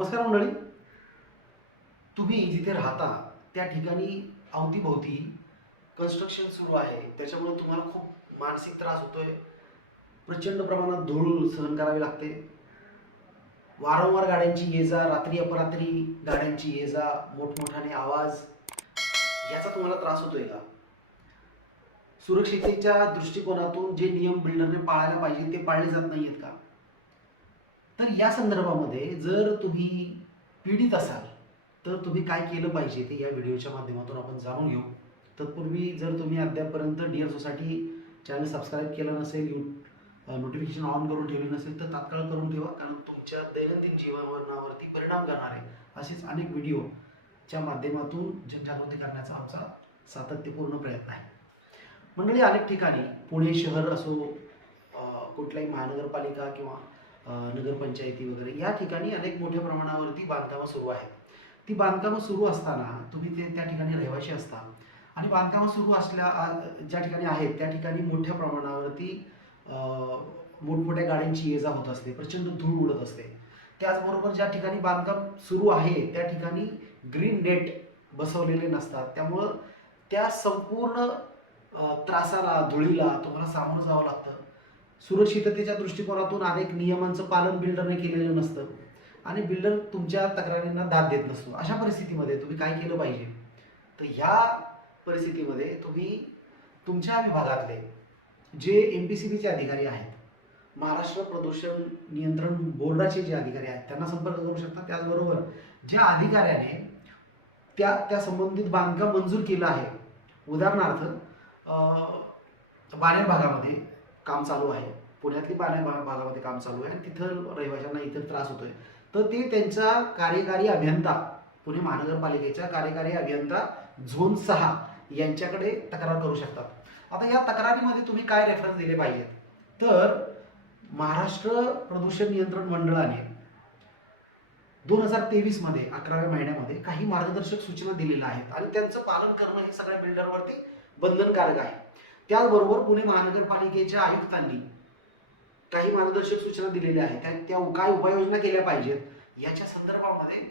नमस्कार मंडळी. तुम्ही जिथे राहता त्या ठिकाणी अवतीभोवती कन्स्ट्रक्शन सुरू आहे. त्याच्यामुळे तुम्हाला खूप मानसिक त्रास होतोय. प्रचंड प्रमाणात धूळ सहन करावी लागते. वारंवार गाड्यांची ये जा रात्री अपरात्री गाड्यांची ये जा मोठमोठ्याने आवाज याचा तुम्हाला त्रास होतोय का? सुरक्षिततेच्या दृष्टिकोनातून जे नियम बिल्डरने पाळायला पाहिजे ते पाळले जात नाहीयेत का? तर या संदर्भामध्ये जर तुम्ही पीडित असाल तर तुम्ही काय केलं पाहिजे ते या व्हिडिओच्या माध्यमातून आपण जाणून घेऊ. तत्पूर्वी जर तुम्ही अद्यापपर्यंत डिअर सोसायटी चॅनल सबस्क्राईब केलं नसेल यू नोटिफिकेशन ऑन करून ठेवली नसेल तर तात्काळ करून ठेवा कारण तुमच्या दैनंदिन जीवनावरती परिणाम करणारे असेच अनेक व्हिडिओच्या माध्यमातून जनजागृती करण्याचा आमचा सातत्यपूर्ण प्रयत्न आहे. मंडळी अनेक ठिकाणी पुणे शहर असो कुठल्याही महानगरपालिका किंवा नगरपंचायती वगैरे या ठिकाणी अनेक मोठ्या प्रमाणावरती बांधकामं सुरू आहेत. ती बांधकामं सुरू असताना तुम्ही ते त्या ठिकाणी रहिवाशी असता. आणि बांधकामं सुरू असल्या ज्या ठिकाणी आहेत त्या ठिकाणी मोठ्या प्रमाणावरती मोठमोठ्या गाड्यांची ये जा होत असते प्रचंड धूळ उडत असते. त्याचबरोबर ज्या ठिकाणी बांधकाम सुरू आहे त्या ठिकाणी ग्रीन नेट बसवलेले नसतात. त्यामुळं त्या संपूर्ण त्रासाला धुळीला तुम्हाला सामोरं जावं लागतं. सुरक्षिततेच्या दृष्टिकोनातून अनेक नियमांचं पालन बिल्डरने केलेलं नसतं. आणि बिल्डर तुमच्या तक्रारींना दाद देत नसतो. अशा परिस्थितीमध्ये तुम्ही काय केलं पाहिजे? तर ह्या परिस्थितीमध्ये तुम्ही तुमच्या विभागातले जे एम पी सी बीचे अधिकारी आहेत महाराष्ट्र प्रदूषण नियंत्रण बोर्डाचे जे अधिकारी आहेत त्यांना संपर्क करू शकता. त्याचबरोबर ज्या अधिकाऱ्याने त्या त्या संबंधित बांधकाम मंजूर केलं आहे उदाहरणार्थ बाणेर भागामध्ये काम चालू आहे. पुण्यातली बाणेर भागामध्ये काम चालू आहे आणि तिथं रहिवाशांना इतर त्रास होतोय. तर ते त्यांचा कार्यकारी अभियंता पुणे महानगरपालिकेच्या कार्यकारी अभियंता झोन सहा यांच्याकडे तक्रार करू शकतात. आता या तक्रारीमध्ये तुम्ही काय रेफरन्स दिले पाहिजेत? तर महाराष्ट्र प्रदूषण नियंत्रण मंडळाने दोन हजार तेवीसमध्ये अकराव्या महिन्यामध्ये काही मार्गदर्शक सूचना दिलेल्या आहेत आणि त्यांचं पालन करणं हे सगळ्या बिल्डरवरती बंधनकारक आहे. त्याचबरोबर पुणे महानगरपालिकेच्या आयुक्तांनी काही मार्गदर्शक सूचना दिलेल्या आहेत. त्या त्या काय उपाययोजना केल्या पाहिजेत याच्या संदर्भामध्ये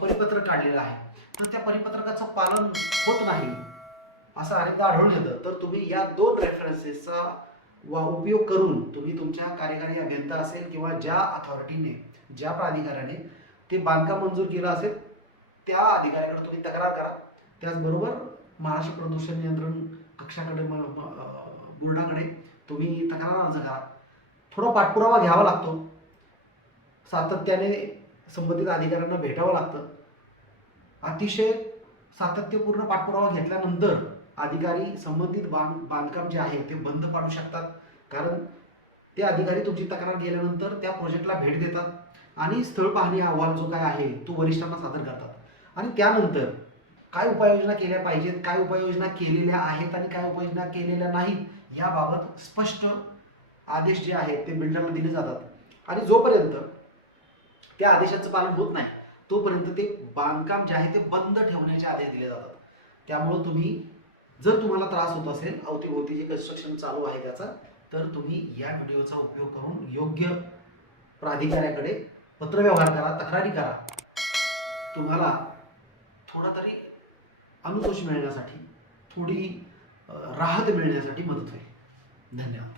परिपत्रक काढलेलं आहे. तर त्या परिपत्रकाचं पालन होत नाही असं अनेकदा आढळून येतं. तर तुम्ही या दोन रेफरन्सेसचा वा उपयोग करून तुम्ही तुमच्या कार्यकारी अभियंता असेल किंवा ज्या अथॉरिटीने ज्या प्राधिकाऱ्याने ते बांधकाम मंजूर केलं असेल त्या अधिकाऱ्याकडे तुम्ही तक्रार करा. त्याचबरोबर महाराष्ट्र प्रदूषण नियंत्रण कक्षाकडे बोर्डाकडे तुम्ही तक्रार अर्ज करा. थोडा पाठपुरावा घ्यावा लागतो. सातत्याने संबंधित अधिकाऱ्यांना भेटावं लागतं. अतिशय सातत्यपूर्ण पाठपुरावा घेतल्यानंतर अधिकारी संबंधित बांध बांधकाम जे आहे ते बंद पाडू शकतात. कारण ते अधिकारी तुमची तक्रार गेल्यानंतर त्या प्रोजेक्टला भेट देतात. आणि स्थळ पाहणी अहवाल जो काय आहे तो वरिष्ठांना सादर करतात. आणि त्यानंतर काय उपाययोजना केल्या पाहिजेत काय उपाययोजना केलेल्या आहेत आणि काय उपाययोजना केलेल्या नाहीत याबाबत स्पष्ट आदेश जे आहेत ते बिल्डरला दिले जातात. आणि जोपर्यंत त्या आदेशाचं पालन होत नाही तोपर्यंत ते बांधकाम जे आहे ते बंद ठेवण्याचे आदेश दिले जातात. त्यामुळं तुम्ही जर तुम्हाला त्रास होत असेल अवतीभोवती जे कन्स्ट्रक्शन चालू आहे त्याचा तर तुम्ही या व्हिडिओचा उपयोग करून योग्य प्राधिकाऱ्याकडे पत्रव्यवहार करा तक्रारी करा. तुम्हाला थोडा तरी अनुतोष मिळण्यासाठी थोडी राहत मिळण्यासाठी मदत होईल. धन्यवाद.